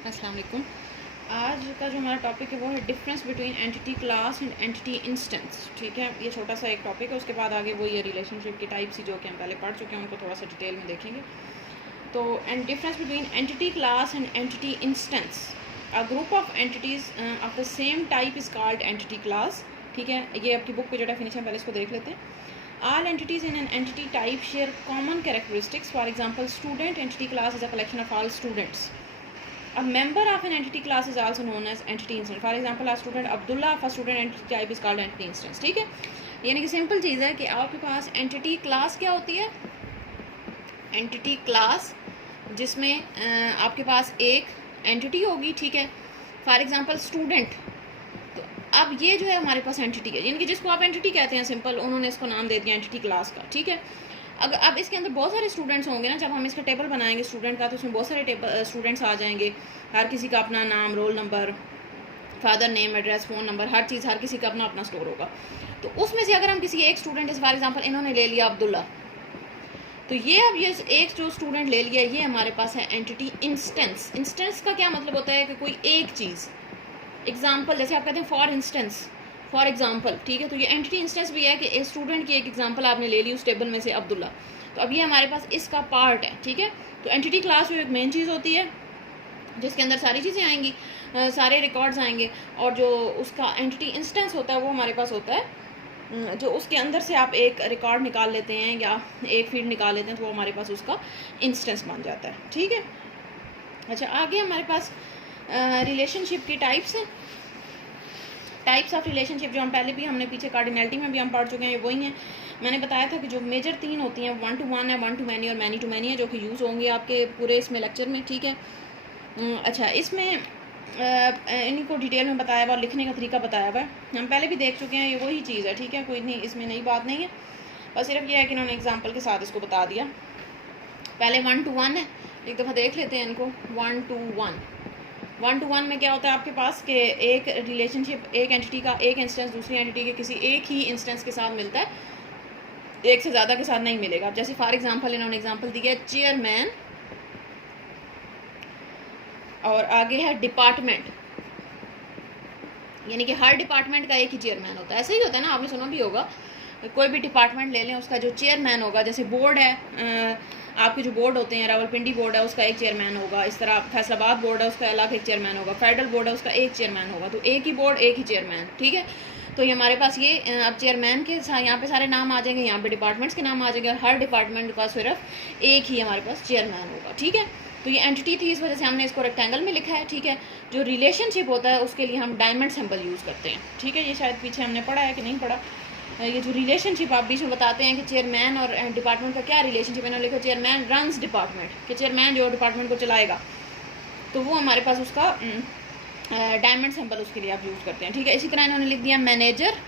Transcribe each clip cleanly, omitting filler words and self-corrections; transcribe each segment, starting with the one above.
अस्सलाम वालेकुम। आज का जो हमारा टॉपिक है वो है difference between entity class and entity instance. ठीक है, ये छोटा सा एक टॉपिक है। उसके बाद आगे वो ये रिलेशनशिप की टाइप्स ही जो कि हम पहले पढ़ चुके हैं उनको थोड़ा सा डिटेल में देखेंगे। तो and difference between entity class and entity instance, a group of entities of the same type is called entity class. ठीक है, ये आपकी बुक पे जो डेफिनेशन पहले इसको देख लेते हैं। All entities in an entity type share common characteristics. For example, student entity class is a collection of all students. A member of an entity class is also known as entity instance. For example, a student Abdullah of a student entity type is called entity instance. ठीक है, यानी कि simple चीज़ है कि आपके पास entity class क्या होती है। एंटिटी क्लास जिसमें आपके पास एक एंटिटी होगी। ठीक है, फॉर एग्जांपल स्टूडेंट। तो अब ये जो है हमारे पास एंटिटी है, यानी कि जिसको आप एंटिटी कहते हैं, सिंपल उन्होंने इसको नाम दे दिया एंटिटी क्लास का। ठीक है, अगर अब इसके अंदर बहुत सारे स्टूडेंट्स होंगे ना, जब हम इसका टेबल बनाएंगे स्टूडेंट का, तो उसमें बहुत सारे स्टूडेंट्स आ जाएंगे। हर किसी का अपना नाम, roll number, father name, address, phone number, हर चीज़ हर किसी का अपना अपना स्टोर होगा। तो उसमें से अगर हम किसी एक स्टूडेंट, जैसे फॉर एग्जांपल इन्होंने ले लिया अब्दुल्ला, तो ये अब ये एक जो स्टूडेंट ले लिया, ये हमारे पास है एंटिटी इंस्टेंस। इंस्टेंस का क्या मतलब होता है कि कोई एक चीज़, एग्जाम्पल जैसे आप कहते हैं फॉर इंस्टेंस, फॉर एग्जाम्पल। ठीक है, तो ये एंटिटी इंस्टेंस भी है कि एक स्टूडेंट की एक एग्जाम्पल आपने ले ली उस टेबल में से अब्दुल्ला, तो अब ये हमारे पास इसका पार्ट है। ठीक है, तो एंटिटी क्लास जो एक मेन चीज़ होती है जिसके अंदर सारी चीज़ें आएंगी, सारे रिकॉर्ड्स आएंगे, और जो उसका एंटिटी इंस्टेंस होता है वो हमारे पास होता है जो उसके अंदर से आप एक रिकॉर्ड निकाल लेते हैं या एक फील्ड निकाल लेते हैं, तो वो हमारे पास उसका इंस्टेंस बन जाता है। ठीक है, अच्छा आगे हमारे पास रिलेशनशिप की टाइप्स हैं। टाइप्स ऑफ रिलेशनशिप जो हम पहले भी हमने पीछे कार्डिनैलिटी में भी हम पढ़ चुके हैं, ये वही हैं। मैंने बताया था कि जो मेजर तीन होती हैं, 1 to 1 है, 1 to many और मैनी टू मैनी है, जो कि यूज़ होंगी आपके पूरे इसमें लेक्चर में। ठीक है, अच्छा इसमें इनको डिटेल में बताया हुआ और लिखने का तरीका बताया हुआ है, हम पहले भी देख चुके हैं, ये वही चीज़ है। ठीक है, कोई नहीं इसमें नई बात नहीं है, बस सिर्फ ये है कि इन्होंने एग्जाम्पल के साथ इसको बता दिया। पहले 1 to 1 है, एक दफ़ा देख लेते हैं इनको। 1 to 1, 1 to 1 में क्या होता है आपके पास कि एक रिलेशनशिप, एक एंटिटी का एक इंस्टेंस दूसरी एंटिटी के किसी एक ही इंस्टेंस के साथ मिलता है, एक से ज़्यादा के साथ नहीं मिलेगा। जैसे फॉर एग्जांपल इन्होंने एग्जांपल दिया है चेयरमैन, और आगे है डिपार्टमेंट, यानी कि हर डिपार्टमेंट का एक ही चेयरमैन होता है। ऐसा ही होता है ना, आपने सुना भी होगा, कोई भी डिपार्टमेंट ले लें उसका जो चेयरमैन होगा, जैसे बोर्ड है, आपके जो बोर्ड होते हैं, रावलपिंडी बोर्ड है उसका एक चेयरमैन होगा, इस तरह फैसलाबाद बोर्ड है उसका अलग एक चेयरमैन होगा, फेडरल बोर्ड है उसका एक चेयरमैन होगा, तो एक ही बोर्ड एक ही चेयरमैन। ठीक है, तो ये हमारे पास ये अब चेयरमैन के यहाँ पे सारे नाम आ जाएंगे, यहाँ पे डिपार्टमेंट्स के नाम आ जाएंगे, हर डिपार्टमेंट का सिर्फ एक ही हमारे पास चेयरमैन होगा। ठीक है, तो ये एंटिटी थी, इस वजह से हमने इसको रेक्टेंगल में लिखा है। ठीक है, जो रिलेशनशिप होता है उसके लिए हम डायमंड सिंबल यूज़ करते हैं। ठीक है, ये शायद पीछे हमने पढ़ा है कि नहीं पढ़ा, ये जो रिलेशनशिप आप बीच में बताते हैं कि चेयरमैन और डिपार्टमेंट का क्या रिलेशनशिप है ना, लिखो चेयरमैन रन्स डिपार्टमेंट, कि चेयरमैन जो डिपार्टमेंट को चलाएगा, तो वो हमारे पास उसका डायमंड सिंबल उसके लिए आप यूज़ करते हैं। ठीक है, इसी तरह इन्होंने लिख दिया मैनेजर,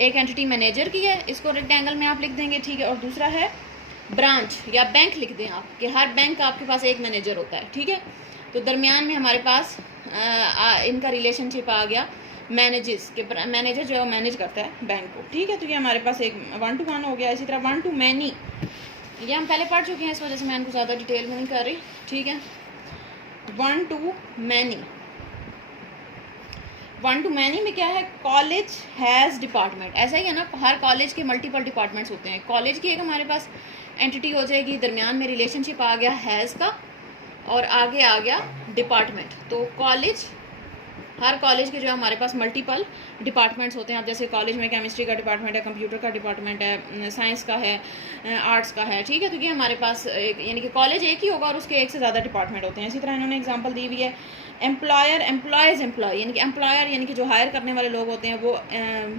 एक एंटिटी मैनेजर की है, इसको रेक्टेंगल में आप लिख देंगे। ठीक है, और दूसरा है ब्रांच या बैंक लिख दें आप, कि हर बैंक का आपके पास एक मैनेजर होता है। ठीक है, तो दरमियान में हमारे पास इनका रिलेशनशिप आ गया मैनेजेस, के मैनेजर जो है वो मैनेज करता है बैंक को। ठीक है, तो ये हमारे पास एक 1 to 1 हो गया। इसी तरह 1 to many, ये हम पहले पढ़ चुके हैं, इस वजह से मैं इनको ज़्यादा डिटेल में नहीं कर रही। ठीक है, 1 to many, 1 to many में क्या है, कॉलेज हैज़ डिपार्टमेंट। ऐसा ही है ना, हर कॉलेज के मल्टीपल डिपार्टमेंट्स होते हैं। कॉलेज की एक हमारे पास एंटिटी हो जाएगी, दरमियान में रिलेशनशिप आ गया हैज़ का, और आगे आ गया डिपार्टमेंट। तो कॉलेज, हर कॉलेज के जो है हमारे पास मल्टीपल डिपार्टमेंट्स होते हैं। अब जैसे कॉलेज में केमिस्ट्री का डिपार्टमेंट है, कंप्यूटर का डिपार्टमेंट है, साइंस का है, आर्ट्स का है। ठीक है, तो ये हमारे पास एक, यानी कि कॉलेज एक ही होगा और उसके एक से ज़्यादा डिपार्टमेंट होते हैं। इसी तरह इन्होंने एग्जांपल दी हुई है एम्प्लॉयर, एम्प्लॉयज़, एम्प्लॉय, यानी कि एम्प्लॉयर यानी कि जो हायर करने वाले लोग होते हैं वो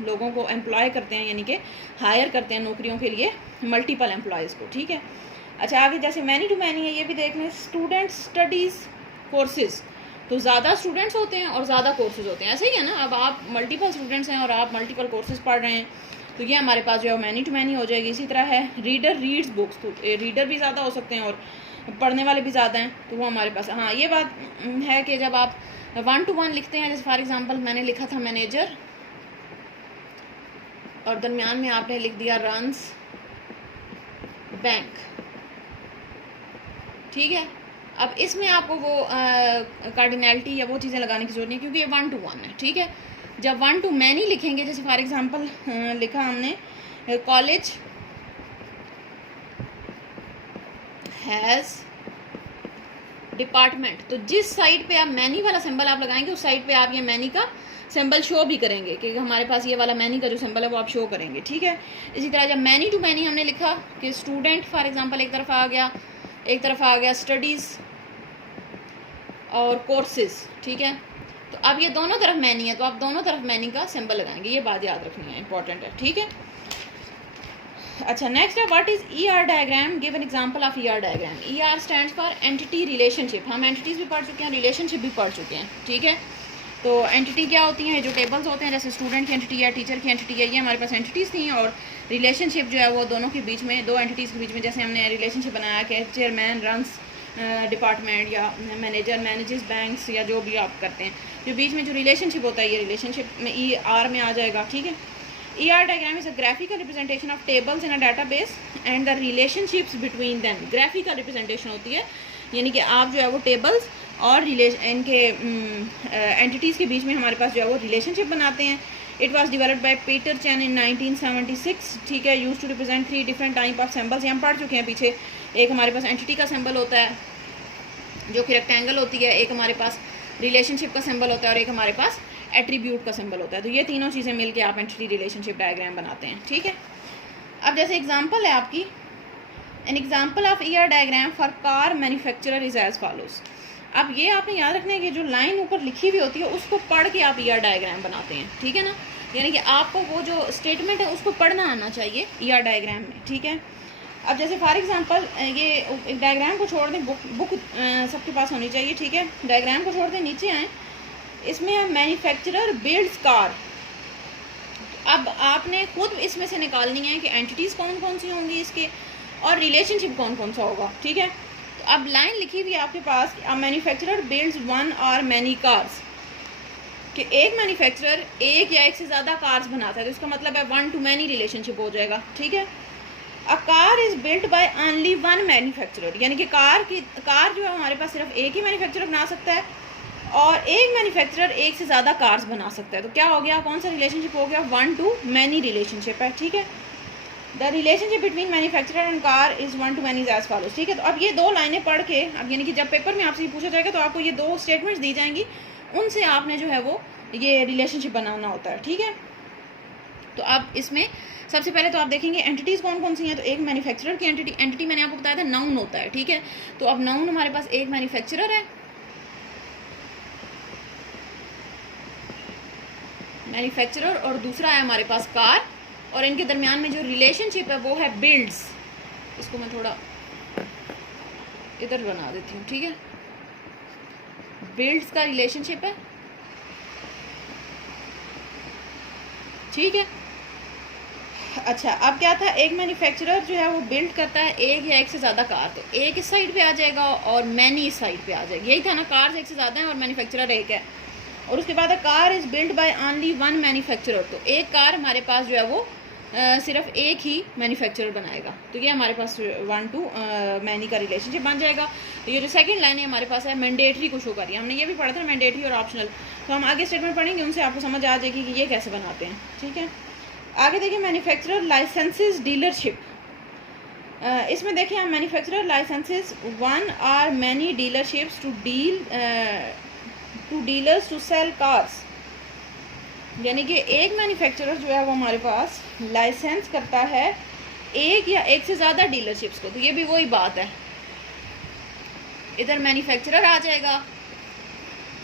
लोगों को एम्प्लॉय करते हैं, यानी कि हायर करते हैं नौकरियों के लिए मल्टीपल एम्प्लॉयज़ को। ठीक है, अच्छा आगे जैसे मैनी टू मैनी है, ये भी देख लें। स्टूडेंट स्टडीज़ कोर्सेज़, तो ज़्यादा स्टूडेंट्स होते हैं और ज़्यादा कोर्सेज होते हैं। ऐसे ही है ना, अब आप मल्टीपल स्टूडेंट्स हैं और आप मल्टीपल कोर्सेज पढ़ रहे हैं, तो ये हमारे पास जो है मैनी टू मैनी हो जाएगी। इसी तरह है रीडर रीड्स बुक्स, तो रीडर भी ज़्यादा हो सकते हैं और पढ़ने वाले भी ज़्यादा हैं, तो वो हमारे पास। हाँ, ये बात है कि जब आप 1 to 1 लिखते हैं, जैसे फॉर एग्जांपल मैंने लिखा था मैनेजर, और दरमियान में आपने लिख दिया रन्स बैंक। ठीक है, अब इसमें आपको वो कार्डिनैलिटी या वो चीज़ें लगाने की जरूरत नहीं है, क्योंकि ये 1 to 1 है, ठीक है। जब 1 to मैनी लिखेंगे, जैसे फॉर एग्जांपल लिखा हमने कॉलेज हैज़ डिपार्टमेंट, तो जिस साइड पे आप मैनी वाला सिंबल आप लगाएंगे उस साइड पे आप ये मैनी का सिंबल शो भी करेंगे, क्योंकि हमारे पास ये वाला मैनी का जो सिंबल है वो आप शो करेंगे, ठीक है। इसी तरह जब मैनी टू मैनी हमने लिखा कि स्टूडेंट फॉर एग्जांपल एक तरफ आ गया, एक तरफ आ गया स्टडीज़ और कोर्सेज, ठीक है। तो अब ये दोनों तरफ मैनी है, तो आप दोनों तरफ मैनी का सिंबल लगाएंगे, ये बात याद रखनी है, इंपॉर्टेंट है, ठीक है। अच्छा, नेक्स्ट है what is ER diagram, give an example of ER diagram. ER stands for entity relationship, हम एंटिटीज भी पढ़ चुके हैं, रिलेशनशिप भी पढ़ चुके हैं, ठीक है। तो एंटिटी क्या होती हैं, जो टेबल्स होते हैं, जैसे स्टूडेंट की एंटिटी है, टीचर की एंटिटी है, ये हमारे पास एंटिटीज़ थी। और रिलेशनशिप जो है वो दोनों के बीच में, दो एंटिटीज़ के बीच में, जैसे हमने रिलेशनशिप बनाया कि चेयरमैन रन्स डिपार्टमेंट या मैनेजर मैनेजेस बैंक्स या जो भी आप करते हैं, जो बीच में जो रिलेशनशिप होता है ये रिलेशनशिप में ई आर में आ जाएगा, ठीक है। E R diagram is a graphical representation of tables in a database and the relationships between them. Graphical representation होती है, यानी कि आप जो है वो टेबल्स और इनके एंटिटीज़ के बीच में हमारे पास जो है वो रिलेशनशिप बनाते हैं। It was developed by Peter Chen in 1976, ठीक है। Use to represent 3 different type of symbols, ये हम पढ़ चुके हैं पीछे। एक हमारे पास एंटिटी का सिंबल होता है जो कि रेक्टेंगल होती है, एक हमारे पास रिलेशनशिप का सिंबल होता है और एक हमारे पास एट्रीब्यूट का सिंबल होता है। तो ये तीनों चीज़ें मिलकर आप एंटिटी रिलेशनशिप डायग्राम बनाते हैं, ठीक है। अब जैसे एग्जांपल है आपकी, an example of ER diagram for car manufacturer is as follows. अब ये आपने याद रखना है कि जो लाइन ऊपर लिखी हुई होती है उसको पढ़ के आप ईआर डायग्राम बनाते हैं, ठीक है ना। यानी कि आपको वो जो स्टेटमेंट है उसको पढ़ना आना चाहिए ईआर डायग्राम में, ठीक है। अब जैसे फॉर एग्जांपल ये एक डायग्राम को छोड़ दें, बुक सबके पास होनी चाहिए, ठीक है। डायग्राम को छोड़ दें, नीचे आएँ, इसमें है मैन्युफैक्चरर बिल्ड्स कार। अब आपने खुद इसमें से निकालनी है कि एंटिटीज़ कौन कौन सी होंगी इसके और रिलेशनशिप कौन कौन सा होगा, ठीक है। तो अब लाइन लिखी हुई है आपके पास, मैन्युफैक्चरर बिल्ड्स 1 और मैनी कार्स, कि एक मैन्युफैक्चरर एक या एक से ज़्यादा कार्स बनाता है, तो इसका मतलब है 1 to मैनी रिलेशनशिप हो जाएगा, ठीक है। A car is built by only 1 manufacturer, यानी कि कार जो है हमारे पास सिर्फ एक ही मैन्युफैक्चरर बना सकता है और एक मैन्युफैक्चरर एक से ज़्यादा कार्स बना सकता है। तो क्या हो गया, कौन सा रिलेशनशिप हो गया, 1 to मैनी रिलेशनशिप है, ठीक है। The relationship between manufacturer and car is 1 to many as follows, ठीक है। तो अब ये दो लाइनें पढ़ के, अब यानी कि जब पेपर में आपसे पूछा जाएगा तो आपको ये दो स्टेटमेंट्स दी जाएंगी, उनसे आपने जो है वो ये रिलेशनशिप बनाना होता है, ठीक है। तो अब इसमें सबसे पहले तो आप देखेंगे एंटिटीज़ कौन कौन सी हैं। तो एक मैन्युफैक्चरर की एंटिटी मैंने आपको बताया था नाउन होता है, ठीक है। तो अब नाउन हमारे पास एक मैन्युफैक्चरर है, मैन्युफैक्चरर, और दूसरा है हमारे पास कार, और इनके दरमियान में जो रिलेशनशिप है वो है बिल्ड्स। इसको मैं थोड़ा इधर बना देती हूँ, ठीक है। बिल्ड्स का रिलेशनशिप है, ठीक है। अच्छा, अब क्या था, एक मैन्युफैक्चरर जो है वो बिल्ड करता है एक या एक से ज़्यादा कार, तो एक इस साइड पे आ जाएगा और मैनी इस साइड पे आ जाएगी, यही था ना, कार्स एक से ज़्यादा है और मैन्युफैक्चरर एक है। और उसके बाद car is build by only 1 manufacturer, तो एक कार हमारे पास जो है वो सिर्फ एक ही मैन्युफैक्चरर बनाएगा, तो ये हमारे पास 1 to मैनी का रिलेशनशिप बन जाएगा। तो ये जो सेकंड लाइन है हमारे पास है मैंडेटरी को शो करिए, हमने ये भी पढ़ा था मैंडेटरी और ऑप्शनल, तो हम आगे स्टेटमेंट पढ़ेंगे, उनसे आपको समझ आ जाएगी कि ये कैसे बनाते हैं, ठीक है। आगे देखिए, मैन्युफैक्चरर लाइसेंसेस डीलरशिप। इसमें देखिए हम मैन्युफैक्चरर लाइसेंसेस 1 और many dealerships to dealers to sell cars, यानी कि एक मैन्युफैक्चरर जो है वो हमारे पास लाइसेंस करता है एक या एक से ज़्यादा डीलरशिप्स को, तो ये भी वही बात है, इधर मैन्युफैक्चरर आ जाएगा,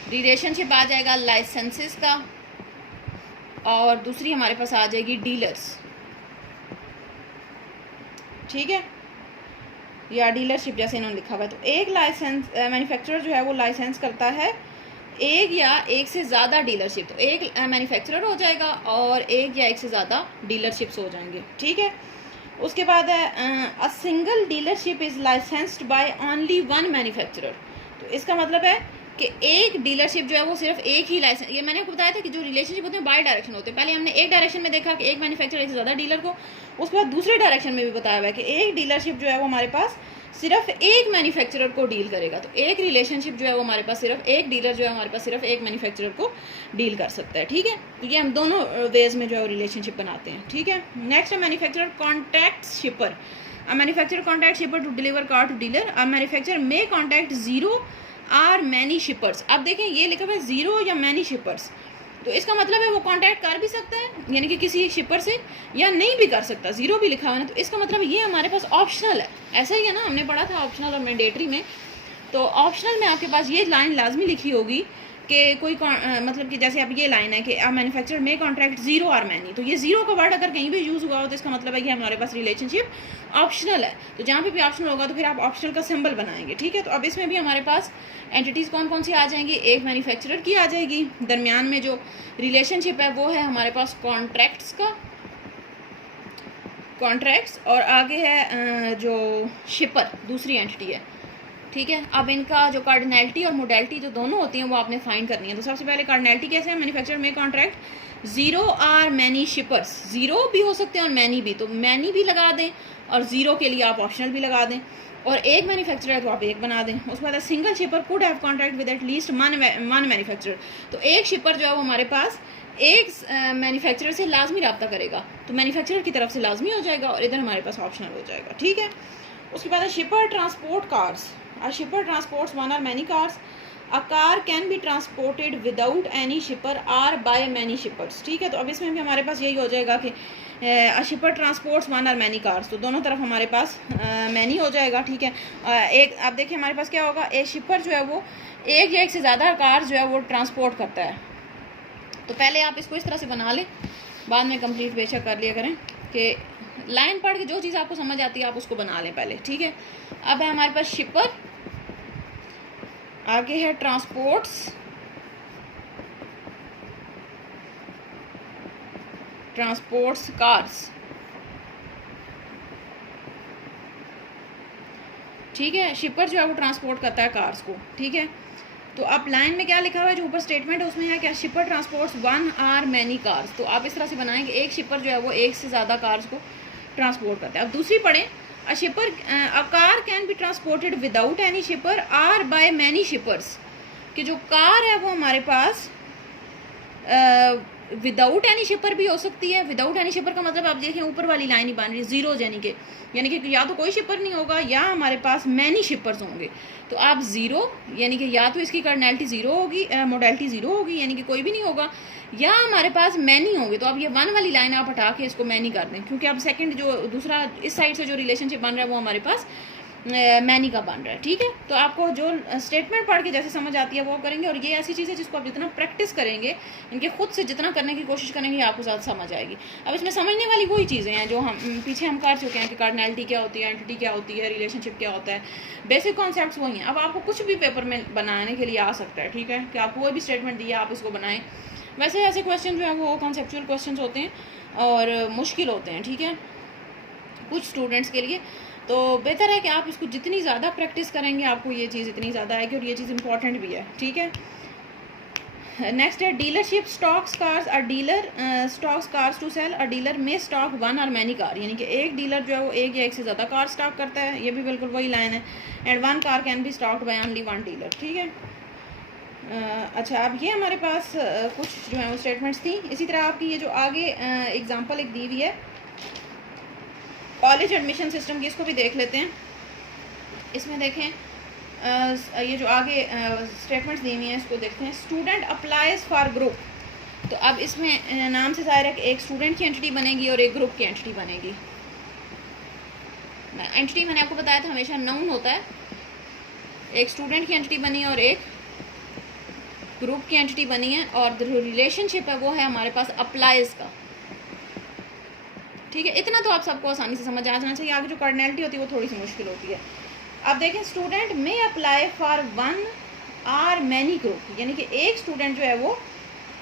रिलेशनशिप आ जाएगा लाइसेंसेस का, और दूसरी हमारे पास आ जाएगी डीलर्स, ठीक है, या डीलरशिप जैसे इन्होंने लिखा हुआ है। तो एक लाइसेंस मैन्युफैक्चरर जो है वो लाइसेंस करता है एक या एक से ज़्यादा डीलरशिप, तो एक मैन्युफैक्चरर हो जाएगा और एक या एक से ज़्यादा डीलरशिप्स हो जाएंगे, ठीक है। उसके बाद है a single dealership is licensed by only 1 manufacturer, तो इसका मतलब है कि एक डीलरशिप जो है वो सिर्फ एक ही लाइसेंस, ये मैंने आपको बताया था कि जो रिलेशनशिप होते हैं बाय डायरेक्शन होते हैं। पहले हमने एक डायरेक्शन में देखा कि एक मैन्युफैक्चरर एक से ज़्यादा डीलर को, उसके बाद दूसरे डायरेक्शन में भी बताया हुआ है कि एक डीलरशिप जो है वो हमारे पास सिर्फ एक मैन्युफैक्चरर को डील करेगा। तो एक रिलेशनशिप जो है वो हमारे पास सिर्फ एक डीलर जो है हमारे पास सिर्फ एक मैन्युफैक्चरर को डील कर सकता है, ठीक है। तो ये हम दोनों वेज में जो है रिलेशनशिप बनाते हैं, ठीक है। नेक्स्ट है manufacturer contact shipper. A manufacturer contact shipper to deliver car to dealer. A manufacturer may contact zero or many shippers. अब देखें ये लिखा हुआ है जीरो या मैनी शिपर्स, तो इसका मतलब है वो कांटेक्ट कर भी सकता है यानी कि किसी शिपर से, या नहीं भी कर सकता, जीरो भी लिखा हुआ है ना, तो इसका मतलब ये हमारे पास ऑप्शनल है। ऐसा ही है ना, हमने पढ़ा था ऑप्शनल और मैंडेटरी में। तो ऑप्शनल में आपके पास ये लाइन लाजमी लिखी होगी कि कोई मतलब कि जैसे अब ये लाइन है कि आ manufacturer may contract zero or many, तो ये जीरो का वर्ड अगर कहीं भी यूज़ हुआ हो तो इसका मतलब है कि हमारे पास रिलेशनशिप ऑप्शनल है। तो जहाँ पे भी ऑप्शनल होगा तो फिर आप ऑप्शनल का सिंबल बनाएंगे, ठीक है। तो अब इसमें भी हमारे पास एंटिटीज़ कौन कौन सी आ जाएंगी, एक मैन्युफैक्चरर की आ जाएगी, दरमियान में जो रिलेशनशिप है वो है हमारे पास कॉन्ट्रैक्ट्स का, कॉन्ट्रैक्ट्स, और आगे है जो शिपर दूसरी एंटिटी है, ठीक है। अब इनका जो कार्डिनैलिटी और मोडेलिटी जो दोनों होती हैं वो आपने फाइंड करनी है। तो सबसे पहले कार्डिनैलिटी कैसे है, manufacturer may contract zero or many shippers, zero भी हो सकते हैं और मैनी भी, तो मैनी भी लगा दें और जीरो के लिए आप ऑप्शनल भी लगा दें, और एक मैन्युफैक्चरर है तो आप एक बना दें। उसके बाद single शिपर could have contract with at least one manufacturer, तो एक शिपर जो है वो हमारे पास एक मैन्युफैक्चरर से लाजमी रब्ता करेगा, तो मैन्युफैक्चरर की तरफ से लाजमी हो जाएगा और इधर हमारे पास ऑप्शनल हो जाएगा, ठीक है। उसके बाद शिपर transport cars. A shipper transports one or many cars. A car can be transported without any shipper or by many shippers, ठीक है। तो अब इसमें भी हमारे पास यही हो जाएगा कि a shipper transports one or many cars, तो दोनों तरफ हमारे पास मैनी हो जाएगा, ठीक है। एक अब देखिए हमारे पास क्या होगा, एक शिपर जो है वो एक या एक से ज़्यादा कार जो है वो ट्रांसपोर्ट करता है। तो पहले आप इसको इस तरह से बना लें, बाद में कंप्लीट बेशक कर लिया करें कि लाइन पढ़ के जो चीज़ आपको समझ आती है आप उसको बना लें पहले, ठीक है। अब है हमारे पास शिपर, आगे है ट्रांसपोर्ट्स, ट्रांसपोर्ट्स कार्स, ठीक है। शिपर जो है वो ट्रांसपोर्ट करता है कार्स को, ठीक है। तो अब लाइन में क्या लिखा हुआ है, जो ऊपर स्टेटमेंट है उसमें है क्या, shipper transports one or many cars, तो आप इस तरह से बनाएंगे एक शिपर जो है वो एक से ज़्यादा कार्स को ट्रांसपोर्ट करता है। अब दूसरी पढ़ें, a shipper a car can be transported without any shipper or by many shippers, कि जो कार है वो हमारे पास विदाउट एनी शिपर भी हो सकती है। विदाउट एनी शिपर का मतलब आप देखें ऊपर वाली लाइन ही बन रही है जीरो, यानी कि या तो कोई शिपर नहीं होगा या हमारे पास मैनी शिपर्स होंगे। तो आप ज़ीरो यानी कि या तो इसकी कार्डिनैलिटी ज़ीरो होगी, मोडेलिटी ज़ीरो होगी यानी कि कोई भी नहीं होगा, या हमारे पास मैनी होंगे। तो आप ये वन वाली लाइन आप हटा के इसको मैनी कर दें, क्योंकि अब सेकंड जो दूसरा इस साइड से जो रिलेशनशिप बन रहा है वो हमारे पास मैनी का बन रहा है, ठीक है। तो आपको जो स्टेटमेंट पढ़ के जैसे समझ आती है वो करेंगे, और ये ऐसी चीज़ है जिसको आप जितना प्रैक्टिस करेंगे, इनके खुद से जितना करने की कोशिश करेंगे आपको ज़्यादा समझ आएगी। अब इसमें समझने वाली वही चीज़ें हैं जो हम पीछे हम कर चुके हैं कि कार्डिनैलिटी क्या होती है, एंटिटी क्या होती है, रिलेशनशिप क्या होता है, बेसिक कॉन्सेप्ट्स वही हैं। अब आपको कुछ भी पेपर में बनाने के लिए आ सकता है, ठीक है, कि आपको कोई भी स्टेटमेंट दिया आप इसको बनाएं। वैसे ऐसे क्वेश्चन जो है वो कॉन्सेप्चुअल क्वेश्चन होते हैं और मुश्किल होते हैं, ठीक है, कुछ स्टूडेंट्स के लिए। तो बेहतर है कि आप इसको जितनी ज़्यादा प्रैक्टिस करेंगे आपको ये चीज़ इतनी ज़्यादा आएगी, और ये चीज़ इंपॉर्टेंट भी है, ठीक है। नेक्स्ट है dealership stocks cars, a dealer stocks cars to sell, a dealer may stock one और मैनी कार, यानी कि एक डीलर जो है वो एक या एक से ज़्यादा कार स्टॉक करता है, ये भी बिल्कुल वही लाइन है। And one car can be stocked by only one dealer, ठीक है। अच्छा, अब ये हमारे पास कुछ जो है वो स्टेटमेंट्स थी। इसी तरह आपकी ये जो आगे एग्जांपल एक दी हुई है कॉलेज एडमिशन सिस्टम की, इसको भी देख लेते हैं। इसमें देखें ये जो आगे स्टेटमेंट्स दी हुई हैं इसको देखते हैं। स्टूडेंट अप्लाइज फॉर ग्रुप, तो अब इसमें नाम से ज़ाहिर है कि एक स्टूडेंट की एंटिटी बनेगी और एक ग्रुप की एंटिटी बनेगी। एंटिटी मैंने आपको बताया था हमेशा नाउन होता है, एक स्टूडेंट की एंटिटी बनी है और एक ग्रुप की एंटिटी बनी है, और जो रिलेशनशिप है वो है हमारे पास अप्लाइज का, ठीक है। इतना तो आप सबको आसानी से समझ आ जाना चाहिए। आगे जो कार्डिनैलिटी होती है वो थोड़ी सी मुश्किल होती है। अब देखें, student may apply for one or many group, यानी कि एक स्टूडेंट जो है वो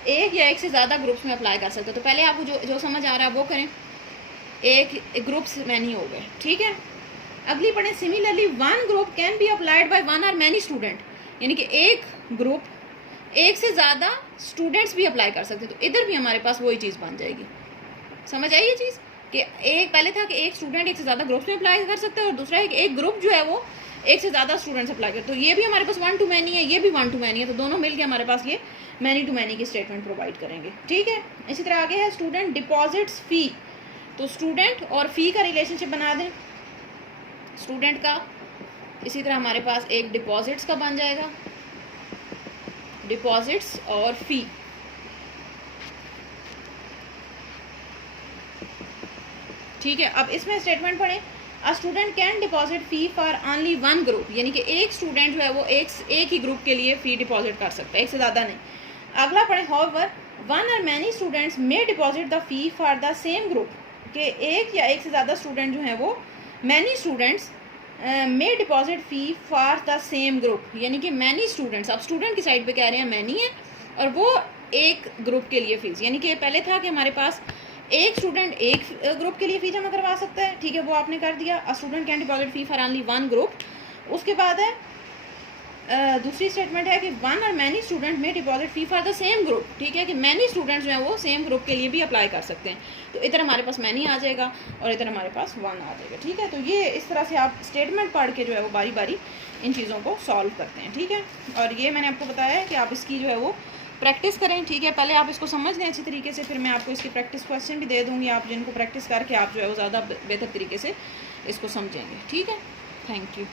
एक या एक से ज़्यादा ग्रुप्स में अप्लाई कर सकता है। तो पहले आपको जो समझ आ रहा है वो करें, एक ग्रुप्स मैनी हो गए, ठीक है। अगली पढ़ें, similarly one group can be applied by one or many student, यानी कि एक ग्रुप एक से ज़्यादा स्टूडेंट्स भी अप्लाई कर सकते हैं। तो इधर भी हमारे पास वही चीज़ बन जाएगी, समझ आई ये चीज़। कि एक पहले था कि एक स्टूडेंट एक से ज़्यादा ग्रुप्स में अप्लाई कर सकता है, और दूसरा है कि एक ग्रुप जो है वो एक से ज़्यादा स्टूडेंट्स अप्लाई करते। तो ये भी हमारे पास 1 to many है, ये भी 1 to many है, तो दोनों मिलके हमारे पास ये मैनी टू मैनी की स्टेटमेंट प्रोवाइड करेंगे। ठीक है, इसी तरह आगे है स्टूडेंट डिपॉजिट्स फ़ी। तो स्टूडेंट और फ़ी का रिलेशनशिप बना दें स्टूडेंट का। इसी तरह हमारे पास एक डिपॉजिट्स का बन जाएगा, डिपॉजिट्स और फ़ी। ठीक है, अब इसमें स्टेटमेंट पढ़ें। A student can deposit fee for only one group, यानी कि एक स्टूडेंट जो है वो एक ही ग्रुप के लिए फ़ी डिपॉजिट कर सकता है, एक से ज़्यादा नहीं। अगला पढ़ें, हाउएवर वन और many students may deposit the fee for the same group, कि एक या एक से ज़्यादा स्टूडेंट जो हैं वो many students may deposit fee for the same group, यानी कि मैनी स्टूडेंट्स, अब स्टूडेंट की साइड पे कह रहे हैं मैनी है और वो एक ग्रुप के लिए फ़ीस, यानी कि पहले था कि हमारे पास एक स्टूडेंट एक ग्रुप के लिए फ़ी जमा करवा सकता है। ठीक है, वो आपने कर दिया। A student can deposit fee for only one group. उसके बाद है दूसरी स्टेटमेंट है कि वन और मैनी स्टूडेंट में deposit fee for the same group. ठीक है, कि मैनी स्टूडेंट्स जो हैं वो सेम ग्रुप के लिए भी अप्लाई कर सकते हैं। तो इधर हमारे पास मैनी आ जाएगा और इधर हमारे पास वन आ जाएगा। ठीक है, तो ये इस तरह से आप स्टेटमेंट पढ़ के जो है वो बारी बारी इन चीज़ों को सॉल्व करते हैं। ठीक है, और ये मैंने आपको बताया है कि आप इसकी जो है वो प्रैक्टिस करें। ठीक है, पहले आप इसको समझ लें अच्छी तरीके से, फिर मैं आपको इसकी प्रैक्टिस क्वेश्चन भी दे दूँगी, आप जिनको प्रैक्टिस करके आप जो है वो ज़्यादा बेहतर तरीके से इसको समझेंगे। ठीक है, थैंक यू।